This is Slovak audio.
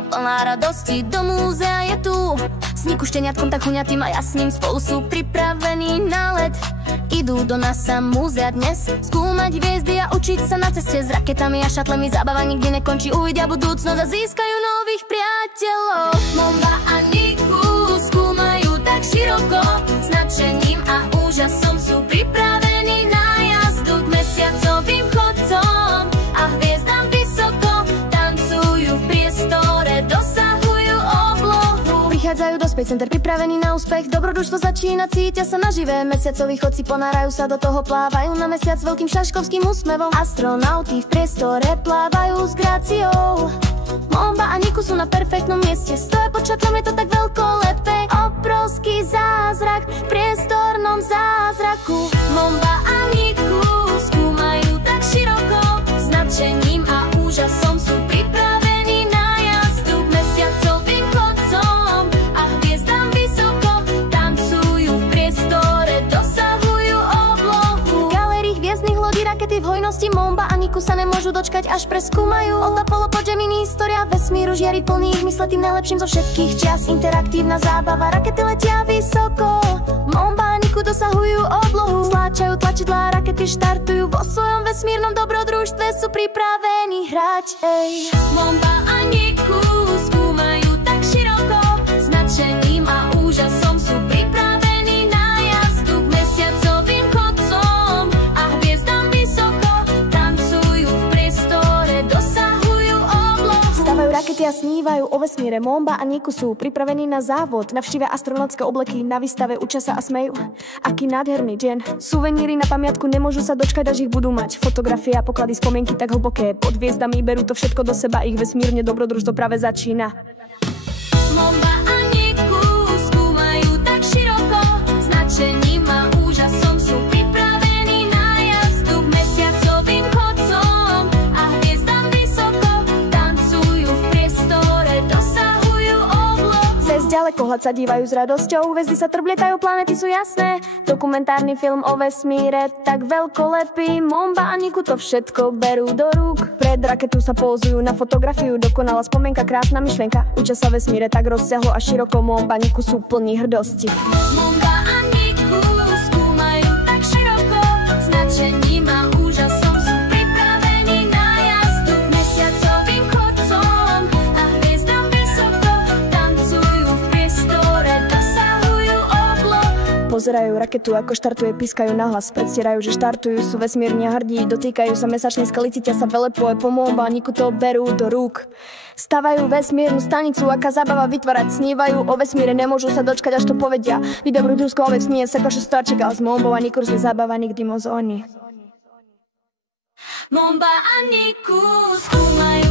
no plná radosti. Do múzea je tu s Niku šteniatkom tak huňatým a ja s ním spolu sú pripravení na let. Idú do NASA múzea dnes skúmať hviezdy a učiť sa na ceste. S raketami a šatlami zábava nikdy nekončí. Uvidia budúcnosť a získajú nových priateľov. Momba a Niku skúmajú tak široko, s nadšením a úžasom sú pripravení na jazdu k mesiacovým chodcom a hviezdam vysoko. Tancujú v priestore, dosahujú oblohu. Prichádzajú do Space Center pripravení na úspech. Dobrodružstvo začína, cítia sa naživé. Mesiacoví chodci ponárajú sa do toho, plávajú na mesiac s veľkým šaškovským úsmevom. Astronauti v priestore plávajú s gráciou. Momba a Niku sú na perfektnom mieste. Stoja pod šatlom, je to tak veľkolepé. Obrovský zázrak v priestornom zázraku. Momba a Niku skúmajú tak široko, s nadšením a úžasom sú pripravení na jazdu k mesiacovým chodcom a hviezdam vysoko. Tancujú v priestore, dosahujú oblohu. V galérii hviezdnych lodí rakety v hojnosti. Momba a Niku sa nemôžu dočkať, až preskúmajú. Od Apollo po Gemini, história vesmíru žiari plný ich mysle tým najlepším zo všetkých čias. Interaktívna zábava, rakety letia vysoko. Momba a Niku dosahujú oblohu. Stláčajú tlačidlá, rakety štartujú. Vo svojom vesmírnom dobrodružstve sú pripravení hrať. Momba a Niku skúmajú tak široko, s nadšením a úžasom sú pripravení na jazdu k mesiacovým chodcom a hviezdam vysoko. Tancujú v priestore, dosahujú oblohu. Stavajú rakety a snívajú o vesmíre. Momba a Niku sú pripravení na závod. Navštívia astronautické obleky, na výstave učia sa a smejú. Aký nádherný deň. Suveníry na pamiatku, nemôžu sa dočkať, až ich budú mať. Fotografie a poklady, spomienky tak hlboké. Pod hviezdami berú to všetko do seba, ich vesmírne dobrodružstvo práve začína. Momba a Niku skúmajú tak široko, s nadšením a úžasom sú pripravení na jazdu k mesiacovým chodcom a hviezdam vysoko. Tancujú v priestore, dosahujú oblohu. Cez ďalekohľad sa dívajú s radosťou, hviezdy sa trblietajú, planety sú jasné. Dokumentárny film o vesmíre tak veľkolepý. Momba a Niku to všetko berú do rúk. Pred raketu sa pózujú na fotografiu, dokonalá spomienka, krásna myšlienka. Učia sa vesmíre tak rozsiahlo a široko. Momba a Niku sú plní hrdosti. Momba a Niku skúmajú tak široko, s nadšením a úžasom sú pripravení na jazdu k mesiacovým chodcom a hviezdam vysoko. Tancujú v priestore, dosahujú oblohu. Pozerajú raketu, ako štartuje, pískajú nahlas, predstierajú, že štartujú, sú vesmírne hrdí, dotýkajú sa mesačnej skaly, cítia sa veľepoje. Po Momba a Niku to berú do rúk. Stavajú vesmírnu stanicu, aká zábava vytvárať, snívajú o vesmíre, nemôžu sa dočkať, až to povedia. Vyberú družsko o vesmíre, sa koše starček, ale s Mombou a Niku sa zábava nikdy mozóny. Momba a Niku skúmajú